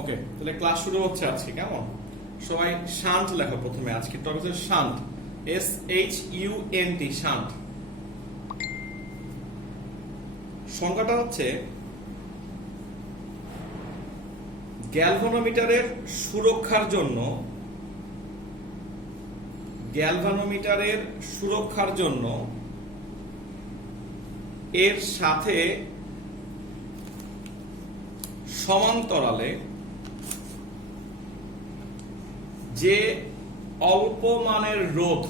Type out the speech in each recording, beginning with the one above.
ওকে, তাহলে ক্লাস শুরু হচ্ছে আজকে। কেমন সবাই শান্ট লেখো প্রথমে। আজকে টপিক হচ্ছে শান্ট, SHUNT, শান্ট। সংজ্ঞাটা হচ্ছে গ্যালভানোমিটারের সুরক্ষার জন্য এর সাথে সমান্তরালে যে অল্প মানের রোধ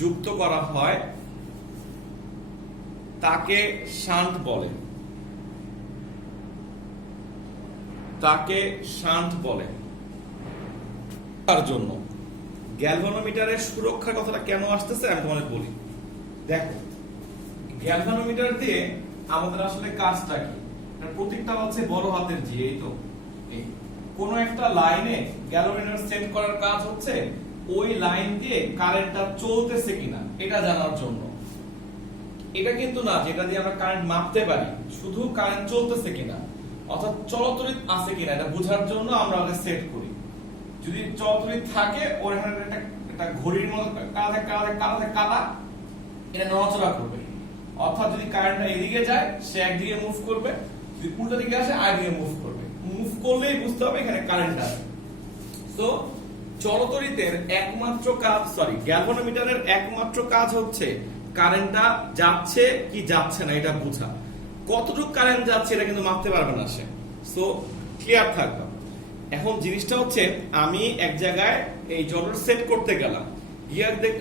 যুক্ত করা হয় তাকে শান্ট বলে। তার জন্য গ্যালভানোমিটারের সুরক্ষার কথাটা কেন আসতেছে আমি তোমাদের বলি। দেখো, গ্যালভানোমিটার দিয়ে আমাদের আসলে কাজটা কি? প্রতীকটা হচ্ছে বড় হাতের জি। এই তো কোন একটা লাইনে গ্যালভানোমিটার সেট করার কাজ হচ্ছে ওই লাইন দিয়ে কারেন্টটা চলতেছে কিনা এটা জানার জন্য। এটা কিন্তু না যেটা দিয়ে আমরা কারেন্ট মাপতে পারি, শুধু কারেন্ট চলতেছে কিনা অর্থাৎ চলতরিৎ আছে কিনা এটা বোঝার জন্য আমরা ওটা সেট করি। যদি চলতরিৎ থাকে ওর একটা ঘড়ির মতো কাটা এটা নড়াচড়া করবে, অর্থাৎ যদি কারেন্টটা এদিকে যায় সে একদিকে মুভ করবে, যদি উল্টো দিকে আসে আরেকদিকে মুভ করবে। মুভ করলেই বুঝতে হবে এখানে কারেন্ট আছে। তো চলতরিতের গ্যালভানোমিটারের একমাত্র কাজ হচ্ছে কারেন্টটা যাচ্ছে কি যাচ্ছে না এটা বোঝা। কতটুকু কারেন্ট যাচ্ছে এটা কিন্তু মাপতে পারবে না সে। সো ক্লিয়ার থাকবে। এখন জিনিসটা হচ্ছে আমি এক জায়গায় এই জটার সেট করতে গেলাম,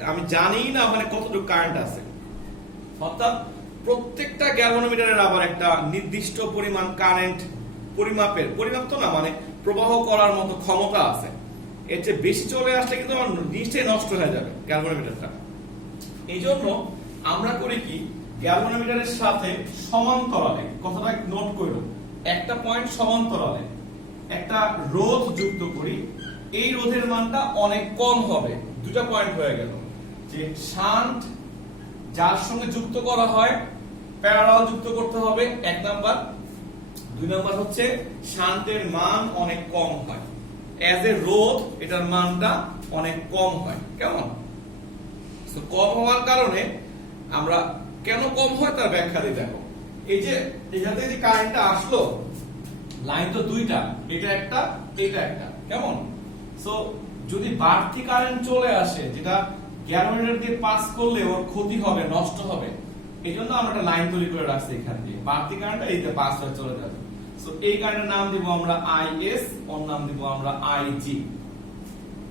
আমি জানি না ওখানে কতটুকু কারেন্ট আছে। অর্থাৎ প্রত্যেকটা গ্যালভানোমিটারের আবার একটা নির্দিষ্ট পরিমাণ কারেন্ট পরিমাপ তো না, মানে প্রবাহ করার মতো ক্ষমতা আছে। এর চেয়ে বেশি চলে আসলে কিন্তু আমার জিনিসটাই নষ্ট হয়ে যাবে গ্যালভানোমিটারটা। এই জন্য আমরা করি কি, গ্যালভানোমিটারের সাথে সমান্তরালে, কথাটা নোট করো, একটা পয়েন্ট সমান্তরালে একটা রোধ যুক্ত করি। এই রোধের মানটা অনেক কম হবে। দুটো পয়েন্ট হয়ে গেল, যে শান্ট যার সঙ্গে যুক্ত করা হয় প্যারালাল যুক্ত করতে হবে এক নাম্বার। দুই নাম্বার হচ্ছে শান্টের মান অনেক কম হয়, অ্যাজ এ রোধ এটার মানটা অনেক কম হয়। কেমন? তো কম হওয়ার কারণে আমরা কেন কম হয় তার ব্যাখ্যা দিই। দেখো, এই যে এখান থেকে যে কারেন্টটা আসলো, লাইন তো দুইটা, এটা একটা এটা একটা। কেমন? সো যদি বাড়তি কারেন্ট চলে আসে যেটা গ্যালভানোমিটার দিয়ে পাস করলে ওর ক্ষতি হবে, নষ্ট হবে, এই জন্য আমরা একটা লাইন তৈরি করে রাখছি। এখান দিয়ে বাড়তি কারেন্টটা এইতে পাস হয়ে চলে যাবে। সো এই কারেন্টের নাম দিব আমরা IS, ওর নাম দিব আমরা IG।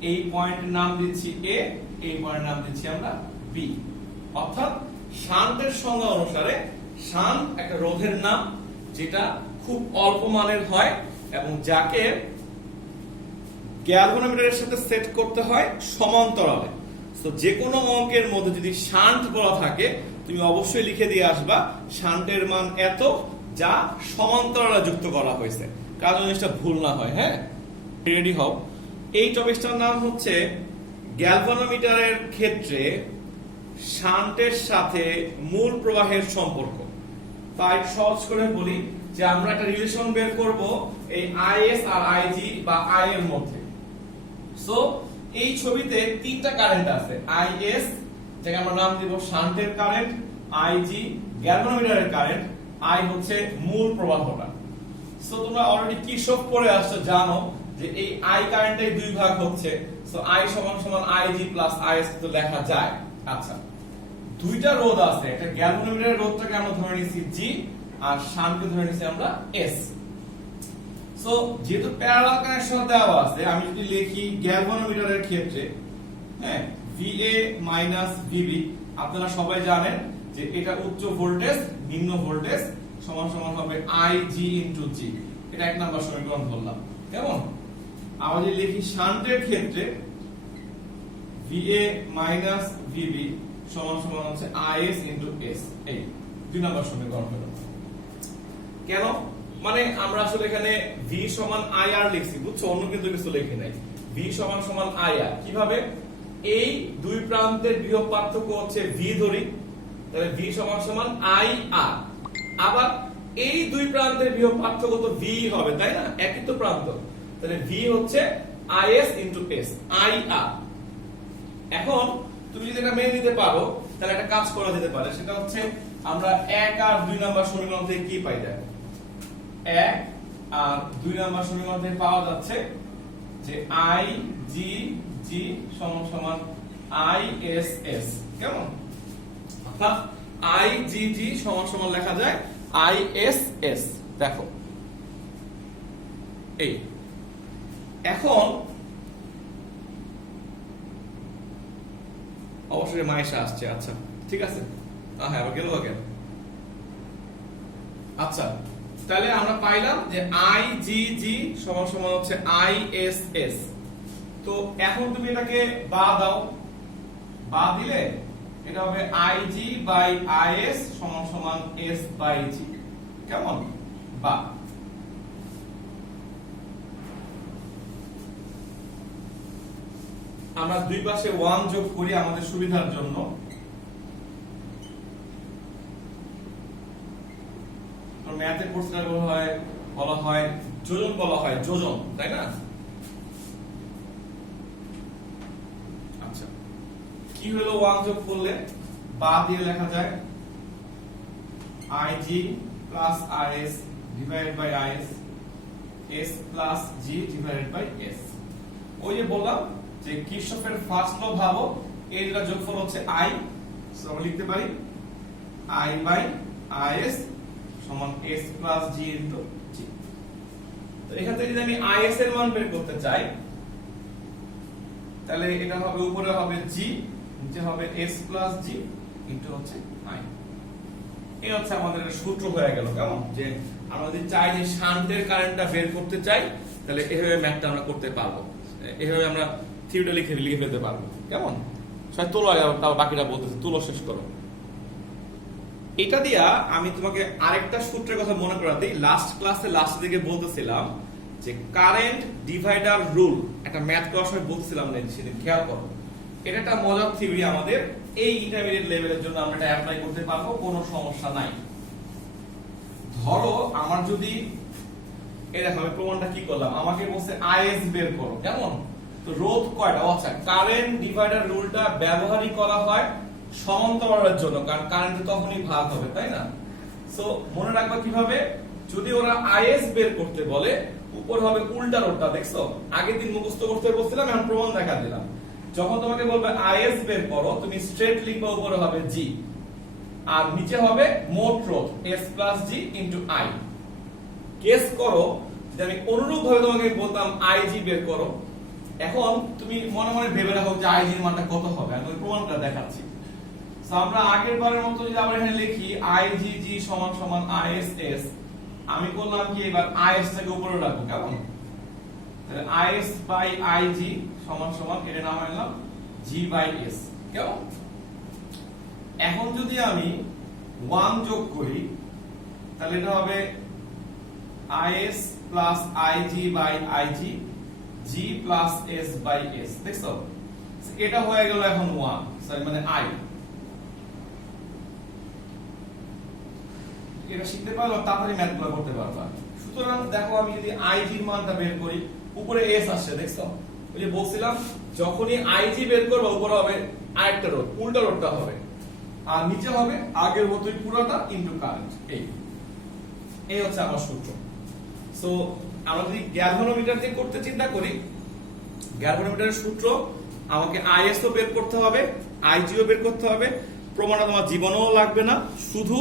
এই পয়েন্টের নাম দিচ্ছি A, এই পয়েন্টের নাম দিচ্ছি আমরা B। অর্থাৎ শান্টের সংজ্ঞা অনুসারে শান্ট একটা রোধের নাম যেটা খুব অল্প মানের হয় এবং যাকে গ্যালভানোমিটারের সাথে সেট করতে হয় সমান্তরালে। তো যে কোনো অঙ্কের মধ্যে যদি শান্ট বলা থাকে তুমি অবশ্যই লিখে দিয়ে আসবা শান্টের মান এত, যা সমান্তরালে যুক্ত করা হয়েছে, কারণ জিনিসটা ভুল না হয়। হ্যাঁ, রেডি হও। এই টপিকটার নাম হচ্ছে গ্যালভানোমিটারের ক্ষেত্রে শান্টের সাথে মূল প্রবাহের সম্পর্ক। তাই সহজ করে বলি যে আমরা একটা রিলেশন বের করব এই IS আর IG বা I এর মধ্যে। সো এই ছবিতে তিনটা কারেন্ট আছে, IS যাকে আমরা নাম দিব শান্টের কারেন্ট, IG গ্যালভানোমিটারের কারেন্ট, I হচ্ছে মূল প্রবাহটা। সো তোমরা অলরেডি কিরশফ পড়ে আসছো, জানো যে এই I কারেন্টের দুই ভাগ হচ্ছে। সো I সমান সমান IG প্লাস IS তো লেখা যায়। আচ্ছা, দুইটা রোধ আছে, একটা গ্যালভানোমিটারের রোধটাকে আমরা ধরে নিছি G আর শান্টকে ধরে নিছি আমরা S। সো যেহেতু প্যারালাল কানেকশন দেওয়া আছে, আমি যদি লিখি গ্যালভানোমিটারের ক্ষেত্রে, হ্যাঁ, VA মাইনাস VB, আপনারা সবাই জানেন যে এটা উচ্চ ভোল্টেজ নিম্ন ভোল্টেজ সমান সমান হবে IG ইনটু G। এটা এক নাম্বার সমীকরণ ধরলাম। কেমন? আবার যদি লিখি শান্টের ক্ষেত্রে VA মাইনাস VB সমান সমান হচ্ছে IS ইনটু S। এই দুই নাম্বার সমীকরণ হলো। কেন? মানে আমরা আসলে এখানে V সমান IR লিখছি, বুঝছো, অন্য কিন্তু কিছু লিখি নাই। V সমান সমান IR কিভাবে? এই দুই প্রান্তের বিভব পার্থক্য হচ্ছে V ধরি, তাহলে V সমান সমান IR। আবার এই দুই প্রান্তের বিভব পার্থক্য তো v হবে, তাই না? একই তো প্রান্ত, তাহলে v হচ্ছে is into s, i r। এখন তুমি যদি এটা মেনে নিতে পারো তাহলে একটা কাজ করা যেতে পারে, সেটা হচ্ছে আমরা 1 আর 2 নাম্বার সমীকরণ থেকে কি পাই দেখো। 1 আর 2 নাম্বার সমীকরণ থেকে পাওয়া যাচ্ছে যে i g g সমান সমান i s s, কেমন? অর্থাৎ i g g সমান সমান লেখা যায় i s s। দেখো এই এখন অবশ্যই মাইশা আসছে, আচ্ছা ঠিক আছে, হ্যাঁ আবার গেল আগে। আচ্ছা তাহলে আমরা পাইলাম যে i g g সমান সমান হচ্ছে i s s। তো এখন তুমি এটাকে বা দাও, বা দিলে এটা হবে i g by i s সমান সমান s বাই g, কেমন? বা আমরা দুই পাশে 1 যোগ করি আমাদের সুবিধার জন্য। ম্যাথে কোর্সটা বলা হয় যোজন, বলা হয় যোজন, তাই না? আচ্ছা কি হলো 1 যোগ করলে? বা দিয়ে লেখা যায় ig plus is divided by is, s plus g divided by s। ওই যে বললাম যে কিরশফের ফার্স্ট ল ভাবো, এই দুটো যোগফল হচ্ছে i, সো আমরা লিখতে পারি i বাই is সমান s plus g into g। তো এখান থেকে যদি আমি is এর মান বের করতে চাই তাহলে এটা হবে উপরে হবে g, নিচে হবে s প্লাস g ইনটু হচ্ছে i। এই হচ্ছে আমাদের সূত্র হয়ে গেল, কেমন? যে আমরা যদি চাই যে শান্তের কারেন্টটা বের করতে চাই তাহলে এভাবে ম্যাথটা আমরা করতে পারবো, এভাবে আমরা থিওরিটা লিখে ফেলতে পারবো, কেমন? সবাই তোলো আগে, তাও বাকিটা বলতেছে, তুলো শেষ করো। এটা দিয়া আমি তোমাকে আরেকটা সূত্রের কথা মনে করা দিই। লাস্ট ক্লাসে লাস্ট দিকে বলতেছিলাম যে কারেন্ট ডিভাইডার রুল, একটা ম্যাথ করার সময় বলছিলাম না, সেদিন খেয়াল করো। এটা একটা মজার থিওরি, আমাদের এই ইন্টারমিডিয়েট লেভেলের জন্য আমরা এটা অ্যাপ্লাই করতে পারবো, কোনো সমস্যা নাই। ধরো আমার যদি এই দেখো আমি প্রমাণটা কি করলাম, আমাকে বলছে is বের করো, কেমন? তো রোধ কয়টা? আচ্ছা কারেন্ট ডিভাইডার রুলটা ব্যবহারই করা হয় সমান্তরালের জন্য, কারণ কারেন্ট তখনই ভাগ হবে, তাই না? সো মনে রাখবা কিভাবে, যদি ওরা is বের করতে বলে উপর হবে উল্টা রোধটা, দেখছো? আগের দিন মুখস্থ করতে বলছিলাম, এখন প্রমাণ দেখা দিলাম। যখন তোমাকে বলবে is বের করো, তুমি স্ট্রেট লিখবা উপরে হবে g আর নিচে হবে মোট রোধ s plus g into i। Case করো যে আমি অনুরূপ ভাবে তোমাকে বলতাম ig বের করো, এখন তুমি মনে মনে ভেবে রাখো যে ig এর মানটা কত হবে, আমি প্রমাণটা দেখাচ্ছি। সো আমরা আগের বারের মতো যদি আমরা এখানে লিখি igg সমান সমান iss, আমি করলাম কি এবার is টাকে উপরে রাখবো, কেমন? তাহলে is বাই ig সমান সমান এর নাম নিলাম g বাই s, কেমন? এখন যদি আমি 1 যোগ করি তাহলে এটা হবে is plus ig by ig g plus s by s, দেখছো? এটা হয়ে গেল এখন 1, সরি মানে i। এটা শিখতে পারলে তাড়াতাড়ি ম্যাথগুলো করতে পারবা। সুতরাং দেখো আমি যদি ig এর মানটা বের করি, উপরে s আসছে, দেখছো? ওই যে বলছিলাম যখনই ig বের করব উপরে হবে আরেকটা রোধ, উল্টা রোধটা হবে, আর নিচে হবে আগের মতই পুরোটা ইনটু কারেন্ট। এই হচ্ছে আমার সূত্র। সো আমরা যদি গ্যালভানোমিটার দিয়ে করতে চিন্তা করি, গ্যালভানোমিটারের সূত্র আমাকে is ও বের করতে হবে, ig ও বের করতে হবে, প্রমাণটা তোমার জীবনেও লাগবে না। শুধু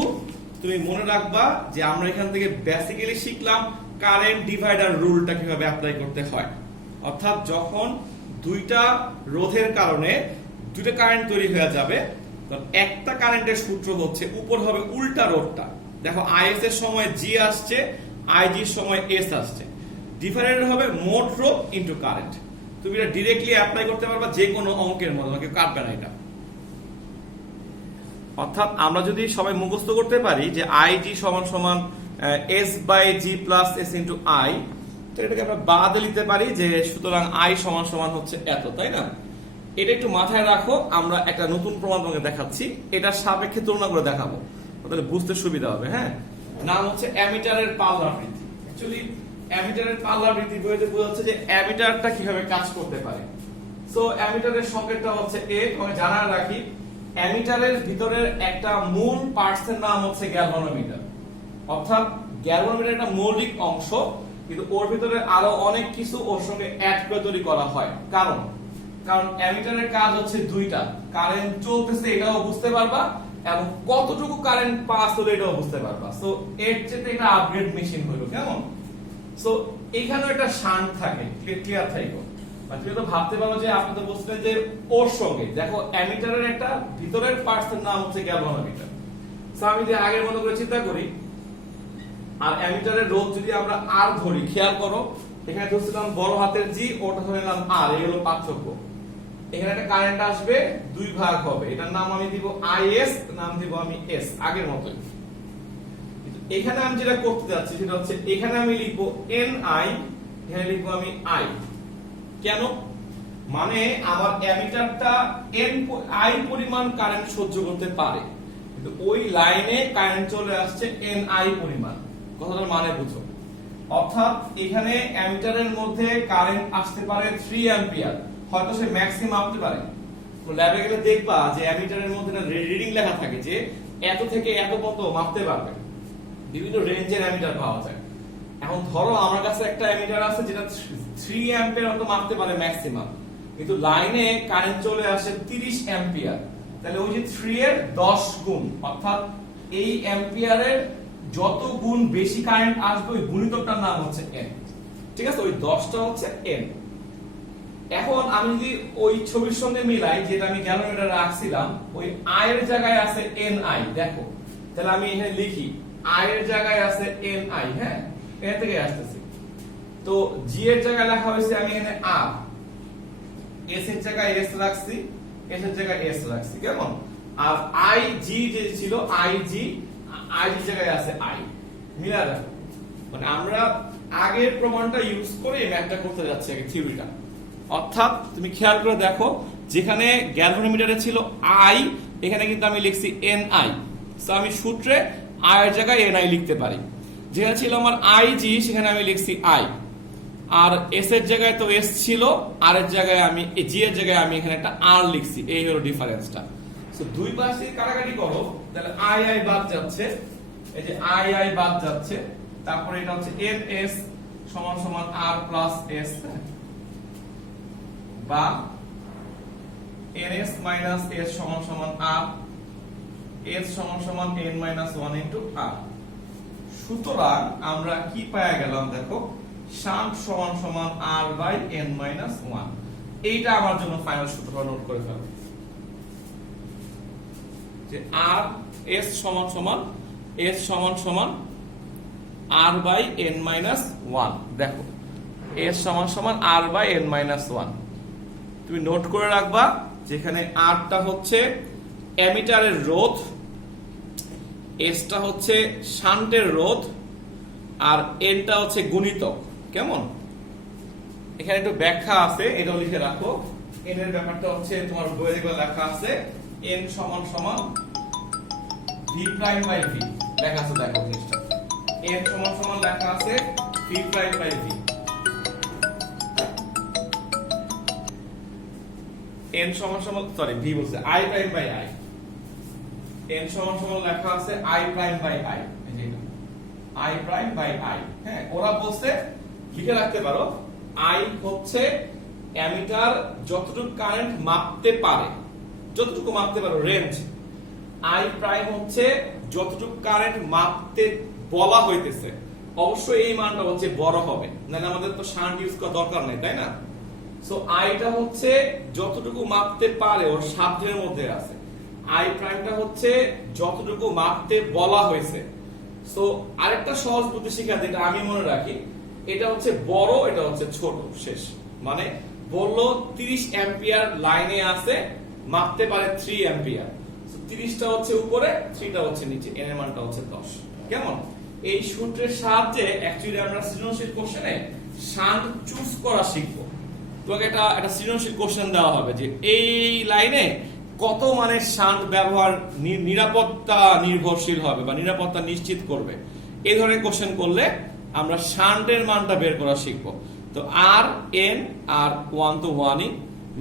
তুমি মনে রাখবা যে আমরা এখান থেকে বেসিক্যালি শিখলাম কারেন্ট ডিভাইডার রুলটা কিভাবে অ্যাপ্লাই করতে হয়। অর্থাৎ যখন দুইটা রোধের কারণে দুইটা কারেন্ট তৈরি হয়ে যাবে, তখন একটা কারেন্টের সূত্র হচ্ছে উপর হবে উল্টা রোধটা। দেখো is এর সময় g আসছে, ig এর সময় s আসছে, ডিফারেন্ট হবে মোট রোধ ইনটু কারেন্ট। তুমি এটা ডাইরেক্টলি অ্যাপ্লাই করতে পারবা যে কোনো অঙ্কের মধ্যে, তোমাকে কাটবে না এটা। অর্থাৎ আমরা যদি সবাই মুখস্থ করতে পারি যে ig সমান সমান s by g plus s into i, তো এটাকে আমরা বাদ দিতে পারি যে সুতরাং i সমান সমান হচ্ছে এত, তাই না? এটা একটু মাথায় রাখো, আমরা একটা নতুন প্রমাণ তোমাকে দেখাচ্ছি, এটার সাপেক্ষে তুলনা করে দেখাবো, তাহলে বুঝতে সুবিধা হবে। হ্যাঁ, নাম হচ্ছে অ্যামিটারের পাল্লা বৃদ্ধি। অ্যাকচুয়ালি অ্যামিটারের পাল্লা বৃদ্ধি বলতে বোঝাচ্ছে যে অ্যামিটারটা কিভাবে কাজ করতে পারে। সো অ্যামিটারের সংকেতটা হচ্ছে এ। আমি জানা রাখি অ্যামিটারের ভিতরের একটা মূল পার্টসের নাম হচ্ছে গ্যালভানোমিটার। অর্থাৎ গ্যালভানোমিটার একটা মৌলিক অংশ, কিন্তু ওর ভিতরে আরো অনেক কিছু ওর সঙ্গে অ্যাড করে তৈরি করা হয়। কারণ অ্যামিটারের কাজ হচ্ছে দুইটা, কারেন্ট চলতেছে এটাও বুঝতে পারবা এবং কতটুকু কারেন্ট পাস হলো এটাও বুঝতে পারবা। সো এর চেয়ে একটা আপগ্রেড মেশিন হলো, কেমন? সো এখানেও একটা শান্ট থাকে, ক্লিয়ার থাকবে। তুমি তো ভাবতে পারো যে আপনি তো বলছিলেন যে ওর সঙ্গে দেখো অ্যামিটারের একটা ভিতরের পার্টসের নাম হচ্ছে গ্যালভানোমিটার। সো আমি যে আগের মতো করে চিন্তা করি, আর অ্যামিটারের রোধ যদি আমরা আর ধরি, খেয়াল করো এখানে ধরছিলাম বড় হাতের জি, ওটা ধরে নিলাম আর, এই হলো পার্থক্য। এখানে একটা কারেন্ট আসবে, দুই ভাগ হবে, এটার নাম আমি দিব আইএস, নাম দিব আমি এস, আগের মতোই। এখানে আমি যেটা করতে যাচ্ছি সেটা হচ্ছে এখানে আমি লিখবো এন আই, এখানে লিখবো আমি আই। কেন? মানে আমার অ্যামিটারটা এন আই পরিমাণ কারেন্ট সহ্য করতে পারে, কিন্তু ওই লাইনে কারেন্ট চলে আসছে এন আই পরিমাণ। কথাটার মানে বুঝো, অর্থাৎ এখানে অ্যামিটারের মধ্যে কারেন্ট আসতে পারে 3 অ্যাম্পিয়ার, হয়তো সে ম্যাক্সিমাম মাপতে পারে। তো ল্যাবে গেলে দেখবা যে অ্যামিটারের মধ্যে না রিডিং লেখা থাকে যে এত থেকে এত পর্যন্ত মাপতে পারবে। বিভিন্ন রেঞ্জের অ্যামিটার পাওয়া যায়। এখন ধরো আমার কাছে একটা অ্যামিটার আছে যেটা 3 অ্যাম্পিয়ার মতো মাপতে পারে ম্যাক্সিমাম, কিন্তু লাইনে কারেন্ট চলে আসে 30 অ্যাম্পিয়ার। তাহলে ওই যে 3 এর 10 গুণ, অর্থাৎ এই অ্যাম্পিয়ারের যত গুণ বেশি কারেন্ট আসবে ওই গুণিতকটার নাম হচ্ছে n। ঠিক আছে, ওই 10টা হচ্ছে n। এখন আমি যদি ওই ছবির সঙ্গে মিলাই যেটা আমি গ্যালভানোমিটারে রাখছিলাম, ওই i এর জায়গায় আছে ni, দেখো তাহলে আমি এখানে লিখি i এর জায়গায় আছে ni, হ্যাঁ এখান থেকে আসতেছে। তো g এর জায়গায় লেখা হয়েছে আমি এখানে r, s এর জায়গায় s রাখছি, s এর জায়গায় s রাখছি, কেমন? আর i g যে ছিল i g এর জায়গায় আছে i, মিলা দেখো। মানে আমরা আগের প্রমাণটা ইউজ করে ম্যাথটা করতে যাচ্ছি আগে থিওরিটা। অর্থাৎ তুমি খেয়াল করে দেখো যেখানে গ্যালভানোমিটারে ছিল i, এখানে কিন্তু আমি লিখছি ni। সো আমি সূত্রে i এর জায়গায় ni লিখতে পারি। যেখানে ছিল আমার ig সেখানে আমি লিখছি i, আর s এর জায়গায় তো s ছিল, r এর জায়গায় আমি g এর জায়গায় আমি এখানে একটা r লিখছি। এই হলো ডিফারেন্সটা। সো দুই পাশে কাটাকাটি করো, তাহলে i বাদ যাচ্ছে, এই যে i বাদ যাচ্ছে, তারপরে এটা হচ্ছে ns সমান সমান r প্লাস s, বা ns মাইনাস s সমান সমান r, s সমান সমান n মাইনাস 1 ইনটু r। সুতরাং আমরা কি পাওয়া গেলাম দেখো, শান্ট সমান সমান r বাই n মাইনাস 1। এইটা আমার জন্য ফাইনাল সূত্রটা নোট করে ফেলো যে r s সমান সমান r বাই n মাইনাস 1। দেখো s সমান সমান r বাই n মাইনাস 1। তুমি নোট করে রাখবা যেখানে r টা হচ্ছে অ্যামিটারের রোধ, s টা হচ্ছে শান্টের রোধ, আর n টা হচ্ছে গুণিতক, কেমন? এখানে একটু ব্যাখ্যা আছে, এটাও লিখে রাখো। n এর ব্যাপারটা হচ্ছে তোমার বইয়ে যেগুলো লেখা আছে, n সমান সমান v প্রাইম বাই v লেখা আছে, দেখো জিনিসটা n সমান সমান লেখা আছে v prime by v। n সমান সমান সরি v বলছে i prime by i, n সমান সমান লেখা আছে i প্রাইম বাই i, এই যে i প্রাইম বাই i। হ্যাঁ, ওরা বলছে লিখে রাখতে পারো i হচ্ছে অ্যামিটার যতটুকু কারেন্ট মাপতে পারে, যতটুকু মাপতে পারো রেঞ্জ। i প্রাইম হচ্ছে যতটুকু কারেন্ট মাপতে বলা হইতেছে, অবশ্যই এই মানটা হচ্ছে বড় হবে, নাহলে আমাদের তো শান্ট ইউজ করার দরকার নেই, তাই না? সো আইটা হচ্ছে যতটুকু মাপতে পারে ওর সাধ্যের মধ্যে আছে, i প্রাইমটা হচ্ছে যতটুকু মাপতে বলা হয়েছে। সো আরেকটা সহজ বুদ্ধি শিখাতে এটা আমি মনে রাখি, এটা হচ্ছে বড়, এটা হচ্ছে ছোট, শেষ। মানে বললো 30 অ্যাম্পিয়ার লাইনে আছে, মাপতে পারে 3 অ্যাম্পিয়ার। সো 30টা হচ্ছে উপরে, 3টা হচ্ছে নিচে, n এর মানটা হচ্ছে 10, কেমন? এই সূত্রের সাহায্যে অ্যাকচুয়ালি আমরা সৃজনশীল কোশ্চেনে শান্ট চুজ করা শিখবো। তোমাকে একটা সৃজনশীল কোশ্চেন দেওয়া হবে যে এই লাইনে কত মানের শান্ট ব্যবহার নিরাপত্তা নির্ভরশীল হবে বা নিরাপত্তা নিশ্চিত করবে, এই ধরনের কোশ্চেন করলে আমরা শান্টের মানটা বের করা শিখবো। তো আর এন আর ওয়ান তো ওয়ানই,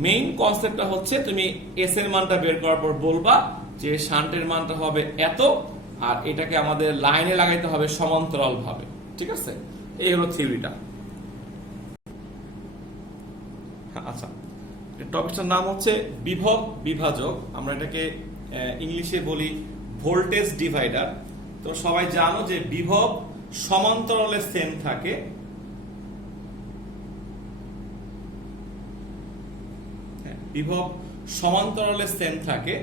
মেইন কনসেপ্টটা হচ্ছে তুমি এস এর মানটা বের করার পর বলবা যে শান্টের মানটা হবে এত, আর এটাকে আমাদের লাইনে লাগাইতে হবে সমান্তরাল ভাবে। ঠিক আছে, এই হলো থিওরিটা। আচ্ছা, টপিকটার নাম হচ্ছে বিভব বিভাজক, আমরা এটাকে ইংলিশে বলি ভোল্টেজ ডিভাইডার। তো সবাই জানো যে বিভব সমান্তরালে সেম থাকে, বিভব সমান্তরালে সেম থাকে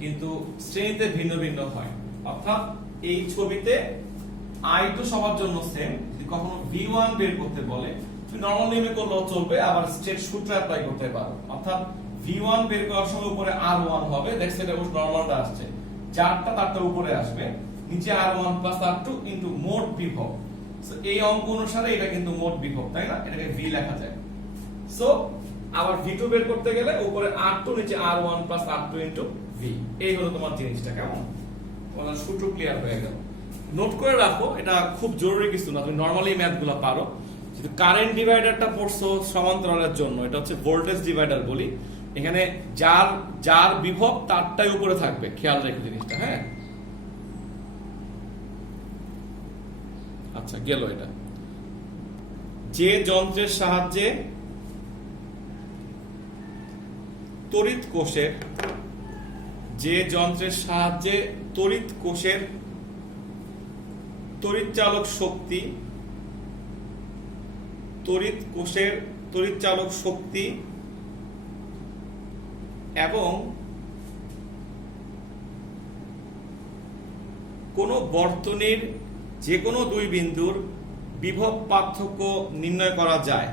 কিন্তু শ্রেণীতে ভিন্ন ভিন্ন হয়। অর্থাৎ এই ছবিতে I2 সবার জন্য সেম, যদি কখনো V1 বের করতে বলে তুমি নরমাল নিয়মে করলেও চলবে, আবার স্টেট সূত্র অ্যাপ্লাই করতে পারো। অর্থাৎ V1 বের করার সময় উপরে R1 হবে, দেখছ এটা নরমালটা আসছে, চারটা তারটা উপরে আসবে, নিচে R1 প্লাস R2 ইনটু মোট বিভব। সো এই অঙ্ক অনুসারে এটা কিন্তু মোট বিভব, তাই না? এটাকে V লেখা যায়। সো আবার V2 বের করতে গেলে উপরে R2 নিচে R1 plus R2 into V। এই হলো তোমার জিনিসটা। কেমন? তোমার সূত্র ক্লিয়ার হয়ে গেল। নোট করে রাখো, এটা খুব জরুরি কিছু না, তুমি নরমালি ম্যাথগুলো পারো। কিন্তু কারেন্ট ডিভাইডারটা পড়ছো সমান্তরালের জন্য, এটা হচ্ছে ভোল্টেজ ডিভাইডার বলি। এখানে যার যার বিভব তারটাই উপরে থাকবে, খেয়াল রেখো জিনিসটা। হ্যাঁ, আচ্ছা গেল এটা। যে যন্ত্রের সাহায্যে তড়িৎ কোষের, যে যন্ত্রের সাহায্যে তড়িৎ কোষের তড়িৎচালক শক্তি, তড়িৎ কোষের তড়িৎচালক শক্তি এবং কোন বর্তনীর যে কোনো দুই বিন্দুর বিভব পার্থক্য নির্ণয় করা যায়,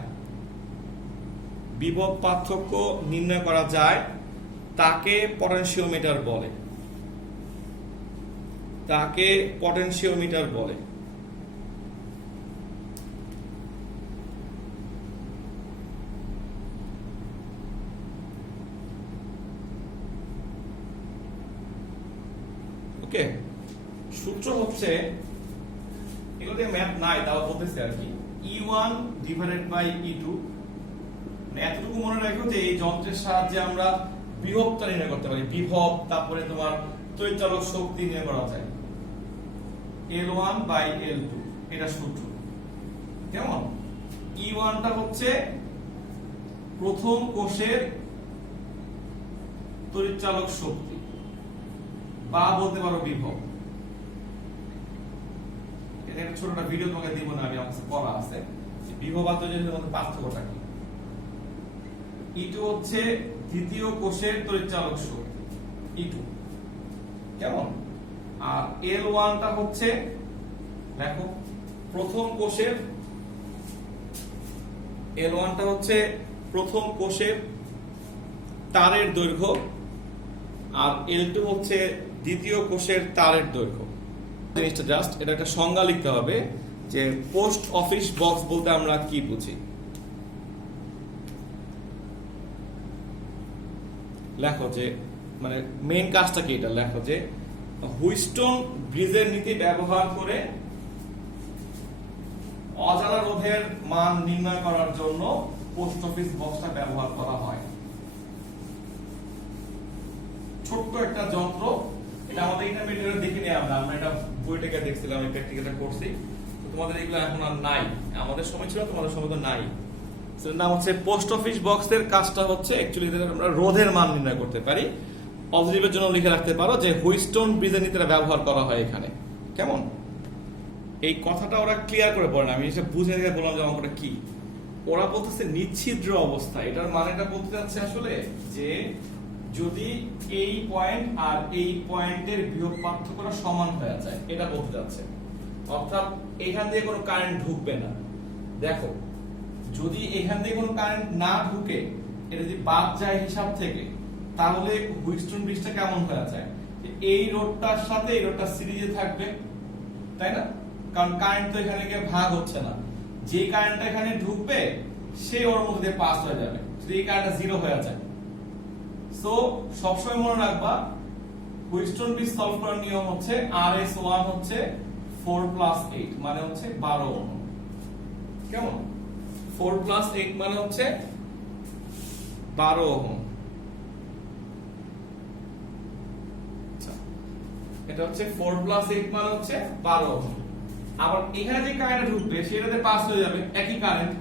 বিভব পার্থক্য নির্ণয় করা যায়, তাকে পটেনশিওমিটার বলে, তাকে পটেনশিওমিটার বলে। ওকে, সূত্র হচ্ছে, এগুলো দিয়ে ম্যাথ নাই তাও বলতেছে আর কি, E1 ডিভাইডেড বাই E2। এতটুকু মনে রাখো যে এই যন্ত্রের সাহায্যে আমরা বিভবটা নির্ণয় করতে পারি, বিভব, তারপরে তোমার তড়িৎচালক শক্তি নির্ণয় করা যায়, L1 বাই L2, এটা সূত্র। কেমন? E1 টা হচ্ছে প্রথম কোষের তড়িৎচালক শক্তি, বা বলতে পারো বিভব। এটা একটা ছোট ভিডিও তোমাকে দিব না, আমি আমার কাছে করা আছে, বিভব আর তড়িৎচালকের মধ্যে পার্থক্যটা কি। E2 হচ্ছে দ্বিতীয় কোষের তড়িৎচালক শক্তি, E2। কেমন? আর L1 টা হচ্ছে, দেখো, প্রথম কোষের, L1 টা হচ্ছে প্রথম কোষের তারের দৈর্ঘ্য, আর L2 হচ্ছে দ্বিতীয় কোষের তারের দৈর্ঘ্য। জিনিসটা জাস্ট এটা একটা সংজ্ঞা লিখতে হবে যে পোস্ট অফিস বক্স বলতে আমরা কি বুঝি। লেখো যে, মানে মেইন কাজটা কি, এটা লেখো যে হুইস্টন ব্রিজের নীতি ব্যবহার করে অজানা রোধের মান নির্ণয় করার জন্য পোস্ট অফিস বক্সটা ব্যবহার করা হয়। ছোট্ট একটা যন্ত্র, এটা আমাদের ইন্টারমিডিয়েটে দেখে নিয়ে আমরা এটা বই থেকে দেখছিলাম, আমি প্র্যাকটিক্যালটা করছি। তো তোমাদের এগুলো এখন আর নাই, আমাদের সময় ছিল, তোমাদের সময় তো নাই। এর নাম হচ্ছে পোস্ট অফিস বক্সের কাজটা হচ্ছে অ্যাকচুয়ালি আমরা রোধের মান নির্ণয় করতে পারি। অবজেক্টিভের জন্য লিখে রাখতে পারো যে হুইস্টন ব্রিজের নীতিটা ব্যবহার করা হয় এখানে। কেমন? এই কথাটা ওরা ক্লিয়ার করে পড়ে না, আমি এসে বুঝে দেখে বললাম যে অঙ্কটা কি। ওরা বলতেছে নিচ্ছিদ্র অবস্থা, এটার মানেটা বলতে যাচ্ছে আসলে যে যদি এই পয়েন্ট আর এই পয়েন্টের বিভব পার্থক্যটা সমান হয়ে যায়, এটা বলতে যাচ্ছে। অর্থাৎ এখান দিয়ে কোনো কারেন্ট ঢুকবে না। দেখো, যদি এখান দিয়ে কোনো কারেন্ট না ঢুকে, এটা যদি বাদ যায় হিসাব থেকে, তাহলে হুইস্টন ব্রিজটা কেমন হয়ে যায়? এই রোডটার সাথে এই রোডটা সিরিজে থাকবে, তাই না? কারণ কারেন্ট তো এখানে গিয়ে ভাগ হচ্ছে না, যে কারেন্টটা এখানে ঢুকবে সে ওর মধ্যে দিয়ে পাস হয়ে যাবে, যদি এই কারেন্টটা জিরো হয়ে যায়। সো সবসময় মনে রাখবা হুইস্টন ব্রিজ সলভ করার নিয়ম হচ্ছে RS1 হচ্ছে 4 প্লাস 8 মানে হচ্ছে 12 ওহম। কেমন? 4 প্লাস 8 মানে হচ্ছে 12 ওহম। আচ্ছা, এটা হচ্ছে 4 প্লাস 8 মানে হচ্ছে 12 ওহম। আবার এখানে যে কারেন্ট ঢুকবে সেটাতে পাস হয়ে যাবে একই কারেন্ট,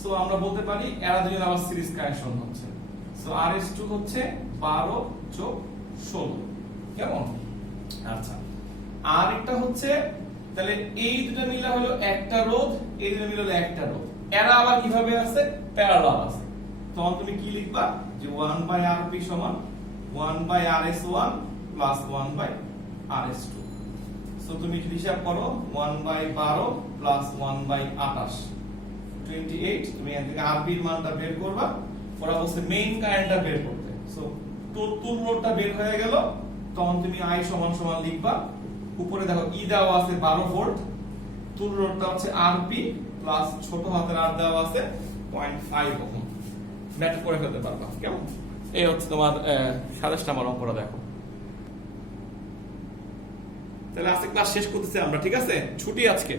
সো আমরা বলতে পারি এরা দুজন আবার সিরিজ কানেকশন হচ্ছে। সো RS2 হচ্ছে 12 যোগ 16। কেমন? আচ্ছা, আর একটা হচ্ছে তাহলে এই দুটো মিলে হলো একটা রোধ, এই দুটো মিলে হলো একটা রোধ, এরা আবার কিভাবে আছে? প্যারালাল আছে। তখন তুমি কি লিখবা যে 1/Rp সমান 1/RS1 প্লাস 1/RS2। সো তুমি হিসাব করো 1/12 প্লাস 1/28 28। তুমি এখান থেকে Rp এর মানটা বের করবা, ওরা বলছে মেইন কারেন্টটা বের করতে। সো তুল লোডটা বের হয়ে গেল, তখন তুমি I সমান সমান লিখবা, উপরে দেখো ই দেওয়া আছে 12 ভোল্ট, তুল লোডটা হচ্ছে Rp প্লাস ছোট হাতের R দেওয়া আছে 0.5 ওহম। ম্যাথ করে ফেলতে পারবা। কেমন? এই হচ্ছে তোমার 27 নম্বর অঙ্কটা দেখো। তাহলে আজকে ক্লাস শেষ করতেছি আমরা, ঠিক আছে? ছুটি আজকে।